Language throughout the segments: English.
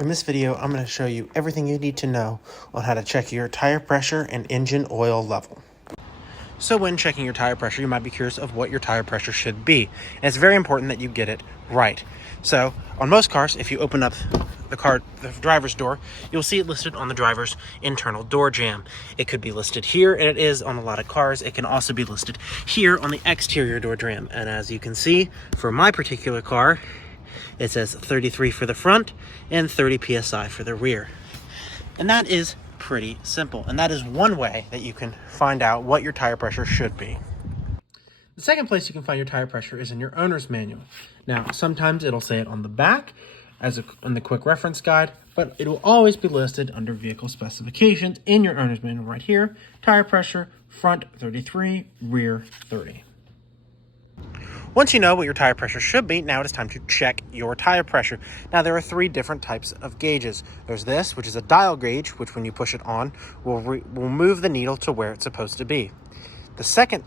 In this video, I'm going to show you everything you need to know on how to check your tire pressure and engine oil level. So when checking your tire pressure, you might be curious of what your tire pressure should be. And it's very important that you get it right. So on most cars, if you open up the driver's door, you'll see it listed on the driver's internal door jamb. It could be listed here, and it is on a lot of cars. It can also be listed here on the exterior door jamb. And as you can see, for my particular car, it says 33 for the front and 30 psi for the rear. And that is pretty simple. And that is one way that you can find out what your tire pressure should be. The second place you can find your tire pressure is in your owner's manual. Now, sometimes it'll say it on the back in the quick reference guide, but it will always be listed under vehicle specifications in your owner's manual right here. Tire pressure, front 33, rear 30. Once you know what your tire pressure should be, now it is time to check your tire pressure. Now, there are three different types of gauges. There's this, which is a dial gauge, which when you push it on, will move the needle to where it's supposed to be. The second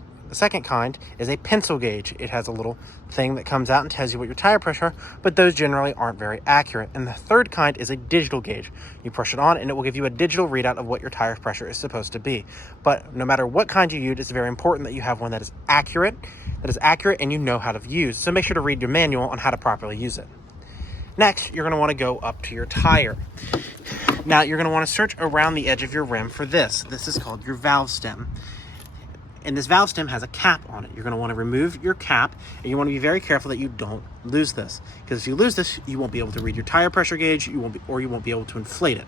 kind is a pencil gauge. It has a little thing that comes out and tells you what your tire pressure, but those generally aren't very accurate. And the third kind is a digital gauge. You push it on and it will give you a digital readout of what your tire pressure is supposed to be. But no matter what kind you use, it's very important that you have one that is accurate and you know how to use. So make sure to read your manual on how to properly use it. Next, you're going to want to go up to your tire. Now, you're going to want to search around the edge of your rim for this. This is called your valve stem. And this valve stem has a cap on it. You're going to want to remove your cap, and you want to be very careful that you don't lose this. Because if you lose this, you won't be able to read your tire pressure gauge, you won't be able to inflate it.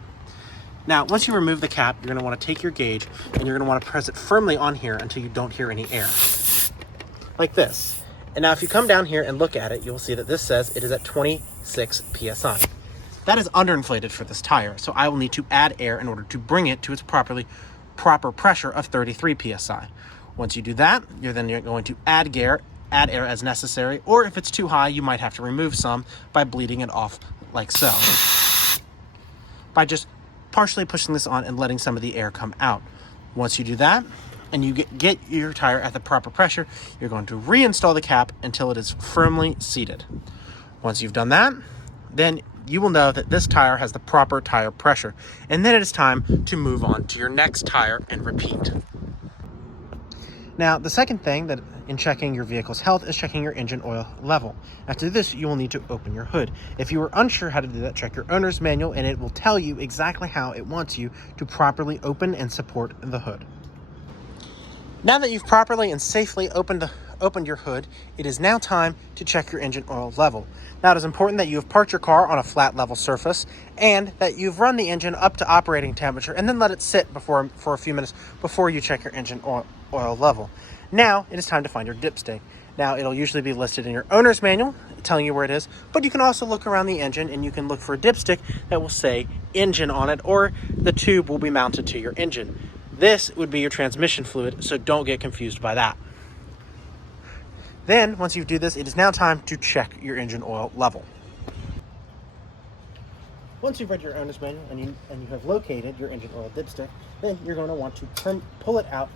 Now, once you remove the cap, you're going to want to take your gauge, and you're going to want to press it firmly on here until you don't hear any air. Like this. And now if you come down here and look at it, you'll see that this says it is at 26 psi. That is underinflated for this tire, so I will need to add air in order to bring it to its proper pressure of 33 psi. Once you do that, you're going to add air as necessary, or if it's too high, you might have to remove some by bleeding it off like so. By just partially pushing this on and letting some of the air come out. Once you do that, and you get your tire at the proper pressure, you're going to reinstall the cap until it is firmly seated. Once you've done that, then you will know that this tire has the proper tire pressure, and then it is time to move on to your next tire and repeat. Now, the second thing that in checking your vehicle's health is checking your engine oil level. After this, you will need to open your hood. If you are unsure how to do that, check your owner's manual, and it will tell you exactly how it wants you to properly open and support the hood. Now that you've properly and safely opened your hood, it is now time to check your engine oil level. Now, it is important that you have parked your car on a flat level surface and that you've run the engine up to operating temperature and then let it sit for a few minutes before you check your engine oil level. Now, it is time to find your dipstick. Now, it'll usually be listed in your owner's manual telling you where it is, but you can also look around the engine and you can look for a dipstick that will say engine on it, or the tube will be mounted to your engine. This would be your transmission fluid, so don't get confused by that. Then, once you do this, it is now time to check your engine oil level. Once you've read your owner's manual and you have located your engine oil dipstick, then you're going to want to pull it out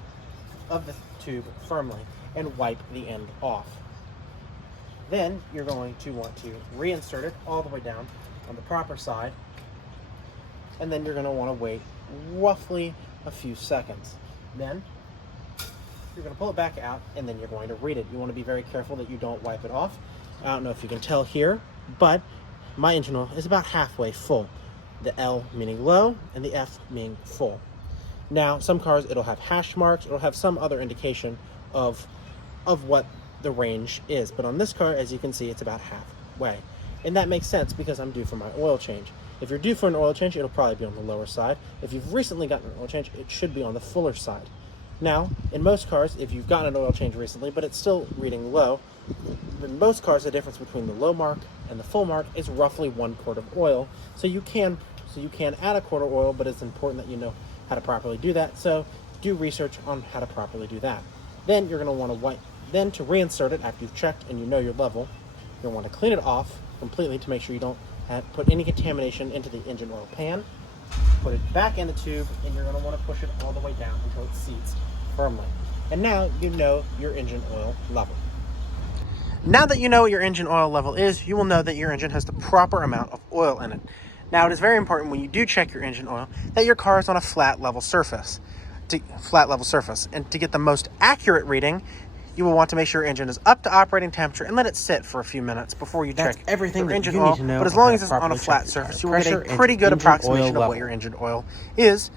of the tube firmly and wipe the end off. Then you're going to want to reinsert it all the way down on the proper side, and then you're going to want to wait roughly a few seconds. Then you're going to pull it back out, and then you're going to read it. You want to be very careful that you don't wipe it off. I don't know if you can tell here, but my engine oil is about halfway full. The L meaning low and the F meaning full. Now, some cars, it'll have hash marks, it'll have some other indication of what the range is. But on this car, as you can see, it's about halfway. And that makes sense because I'm due for my oil change. If you're due for an oil change, it'll probably be on the lower side. If you've recently gotten an oil change, it should be on the fuller side. Now, in most cars, if you've gotten an oil change recently, but it's still reading low, in most cars, the difference between the low mark and the full mark is roughly 1 quart of oil. So you can add a quart of oil, but it's important that you know how to properly do that. So do research on how to properly do that. Then you're going to want to reinsert it after you've checked and you know your level. You'll want to clean it off completely to make sure you don't put any contamination into the engine oil pan. Put it back in the tube, and you're going to want to push it all the way down until it seats firmly. And now you know your engine oil level. Now that you know what your engine oil level is, you will know that your engine has the proper amount of oil in it. Now, it is very important when you do check your engine oil that your car is on a flat level surface. And to get the most accurate reading, you will want to make sure your engine is up to operating temperature and let it sit for a few minutes before you check everything your that engine you oil. need to know. But as long as it's on a flat surface, you will get a pretty good approximation of what your engine oil is